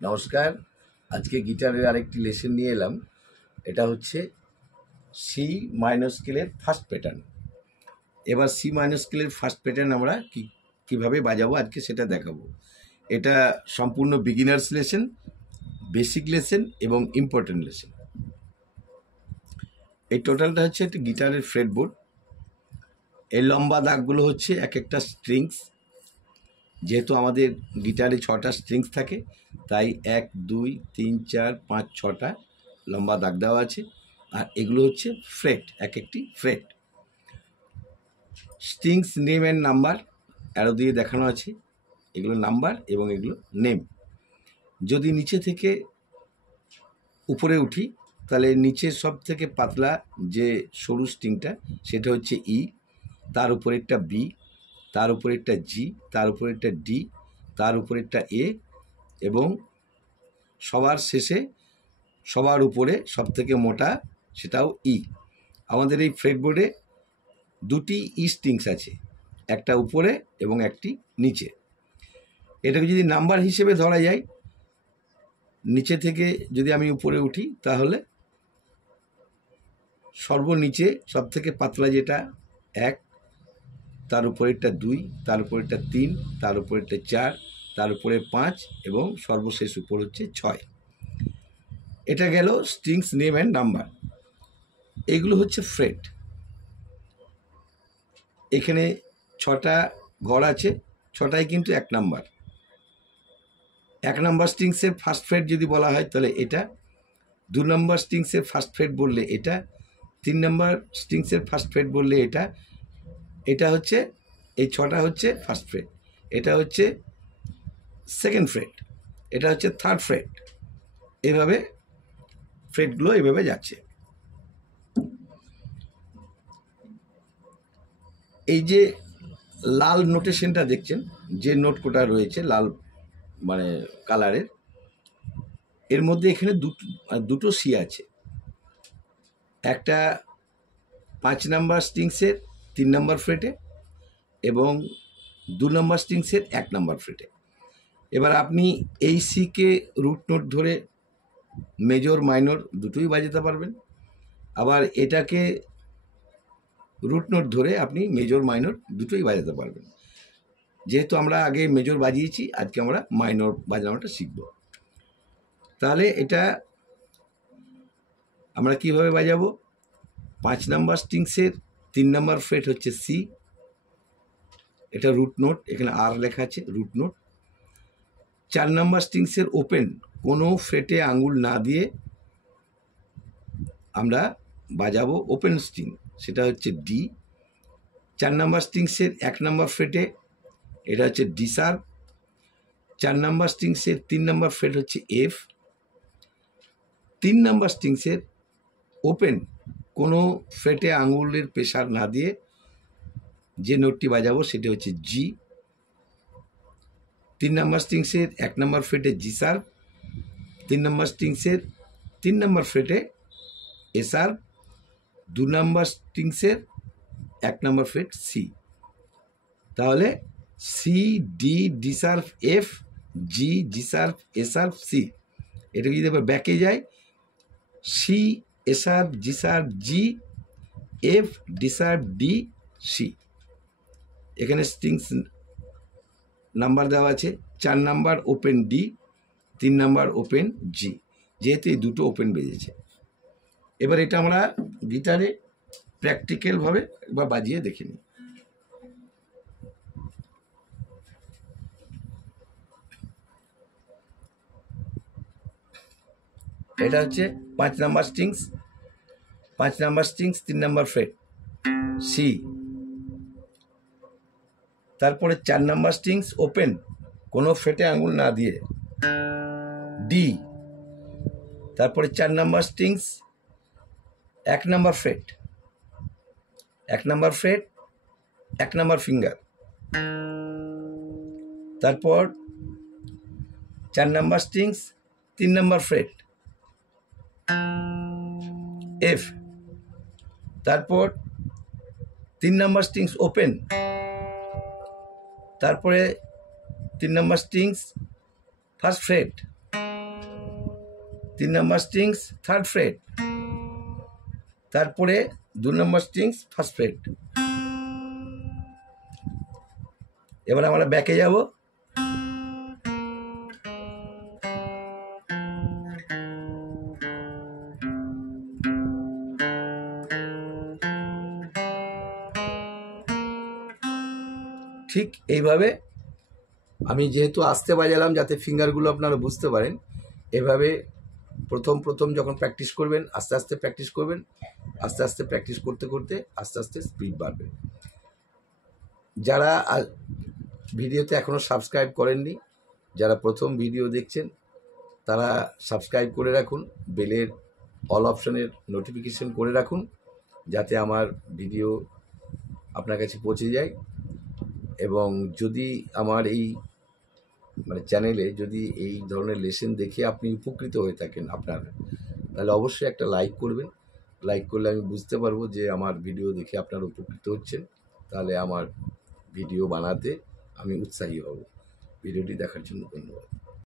নমস্কার। আজকে গিটারের আরেকটি লেসন নিয়ে এলাম। এটা হচ্ছে সি মাইনর স্কেলের ফার্স্ট প্যাটার্ন। এবার সি মাইনর স্কেলের ফার্স্ট প্যাটার্ন আমরা কীভাবে বাজাবো আজকে সেটা দেখাবো। এটা সম্পূর্ণ বিগিনার্স লেসন, বেসিক লেসন এবং ইম্পর্টেন্ট লেসন। এই টোটালটা হচ্ছে একটা গিটারের ফ্রেটবোর্ড। এই লম্বা দাগগুলো হচ্ছে এক একটা স্ট্রিংস। যেহেতু আমাদের গিটারে 6টা স্ট্রিংস থাকে, তাই 1 2 3 4 5 6টা লম্বা দাগ দেওয়া আছে। আর এগুলো হচ্ছে ফ্রেট, এক একটি freight. Strings name and number arrow দিয়ে দেখানো আছে। এগুলো নাম্বার এবং এগুলো নেম। যদি নিচে থেকে উপরে উঠি তাহলে নিচের সব থেকে পাতলা যে সরু স্ট্রিংটা সেটা হচ্ছে ই, তার উপরে একটা বি, তার উপরে একটা জি, তার উপরে একটা ডি, তার উপরে একটা এ এবং সবার শেষে সবার উপরে সব থেকে মোটা সেটাও ই। আমাদের এই ফ্রেটবোর্ডে দুটি ই স্ট্রিংস আছে, একটা উপরে এবং একটি নিচে। এটাকে যদি নাম্বার হিসেবে ধরা যায়, নিচে থেকে যদি আমি উপরে উঠি তাহলে সর্বনিচে সব থেকে পাতলা যেটা 1, তার উপরেরটা 2, তার উপরেরটা 3, তার উপরেরটা 4, তার উপরে 5 এবং সর্বশেষ উপর হচ্ছে 6। এটা গেল স্ট্রিংস নেম অ্যান্ড নাম্বার। এগুলো হচ্ছে ফ্রেট। এখানে 6টা ঘর আছে, 6টাই কিন্তু 1 নাম্বার। 1 নাম্বার স্ট্রিংসের ফার্স্ট ফ্রেট যদি বলা হয় তাহলে এটা, 2 নাম্বার স্ট্রিংসের ফার্স্ট ফ্রেট বললে এটা, 3 নাম্বার স্ট্রিংসের ফার্স্ট ফ্রেট বললে এটা। এটা হচ্ছে এই 6টা হচ্ছে ফার্স্ট ফ্রেট, এটা হচ্ছে সেকেন্ড ফ্রেট, এটা হচ্ছে থার্ড ফ্রেট। এভাবে ফ্রেটগুলো এভাবে যাচ্ছে। এই যে লাল নোটেশনটা দেখছেন, যে নোট কোটা রয়েছে লাল মানে কালারের, এর মধ্যে এখানে দুটো সি আছে। একটা 5 নাম্বার স্ট্রিংসের 3 নাম্বার ফ্রেটে এবং 2 নাম্বার স্ট্রিংসের 1 নাম্বার ফ্রেটে। এবার আপনি এই সিকে রুট নোট ধরে মেজর মাইনর দুটোই বাজাতে পারবেন, আবার এটাকে রুট নোট ধরে আপনি মেজর মাইনর দুটোই বাজাতে পারবেন। যেহেতু আমরা আগে মেজর বাজিয়েছি, আজকে আমরা মাইনর বাজানোটা শিখব। তাহলে এটা আমরা কিভাবে বাজাবো? 5 নাম্বার স্ট্রিংসের 3 নাম্বার ফ্রেট হচ্ছে সি, এটা রুট নোট, এখানে আর লেখা আছে রুট নোট। 4 নাম্বার স্ট্রিংসের ওপেন, কোনো ফ্রেটে আঙুল না দিয়ে আমরা বাজাবো ওপেন স্ট্রিং, সেটা হচ্ছে ডি। 4 নাম্বার স্ট্রিংসের 1 নাম্বার ফ্রেটে এটা হচ্ছে ডি শার্প। 4 নাম্বার স্ট্রিংসের 3 নাম্বার ফ্রেট হচ্ছে এফ। 3 নাম্বার স্ট্রিংসের ওপেন, কোনো ফ্রেটে আঙুলের প্রেশার না দিয়ে যে নোটটি বাজাবো সেটা হচ্ছে জি। 3 নাম্বার স্ট্রিংসের 1 নাম্বার ফ্রেটে জি শার্প, 3 নাম্বার স্ট্রিংসের 3 নাম্বার ফ্রেটে এ শার্প, 2 নাম্বার স্ট্রিংসের 1 নাম্বার ফ্রেট সি। তাহলে C D, D sharp F, G, G sharp A sharp C. এটা যদি আবার ব্যাকে যায়, C A sharp G sharp G, F D sharp D C. এখানে স্ট্রিংস নাম্বার দেওয়া আছে, 4 number open D, 3 number open G, যেহেতু এই দুটো ওপেন বেজেছে। এবার এটা আমরা গিটারে প্র্যাকটিক্যালভাবে একবার বাজিয়ে দেখে নিই। এটা হচ্ছে 5 number strings, 5 number strings 3 number fret C. তারপরে 4 নাম্বার স্ট্রিংস ওপেন, কোনো ফ্রেটে আঙুল না দিয়ে ডি। তারপরে 4 number strings 1 number freight, 1 number freight 1 number finger. তারপর 4 number strings 3 number freight F. তারপর 3 নাম্বার স্ট্রিংস ওপেন, তারপরে 3 নাম্বার স্ট্রিংস ফার্স্ট ফ্রেট 3 নম্বর strings 3rd freight, তারপরে 2 নম্বর স্ট্রিংস 1st ফ্রেট। এবার আমরা ব্যাকে যাব, ঠিক এইভাবে আমি যেহেতু আস্তে বাজালাম যাতে ফিঙ্গারগুলো আপনারা বুঝতে পারেন, এভাবে প্রথম যখন প্র্যাকটিস করবেন আস্তে আস্তে প্র্যাকটিস করবেন, আস্তে আস্তে প্র্যাকটিস করতে করতে আস্তে আস্তে স্পিড বাড়বে। যারা ভিডিওতে এখনও সাবস্ক্রাইব করেননি, যারা প্রথম ভিডিও দেখছেন তারা সাবস্ক্রাইব করে রাখুন, বেলের অল অপশনের নোটিফিকেশন করে রাখুন, যাতে আমার ভিডিও আপনার কাছে পৌঁছে যায়। এবং যদি আমার এই চ্যানেলে যদি এই ধরনের লেসন দেখে আপনি উপকৃত হয়ে থাকেন তাহলে অবশ্যই একটা লাইক করবেন। লাইক করলে আমি বুঝতে পারবো যে আমার ভিডিও দেখে আপনারা উপকৃত হচ্ছেন, তাহলে আমার ভিডিও বানাতে আমি উৎসাহী হব। ভিডিওটি দেখার জন্য ধন্যবাদ।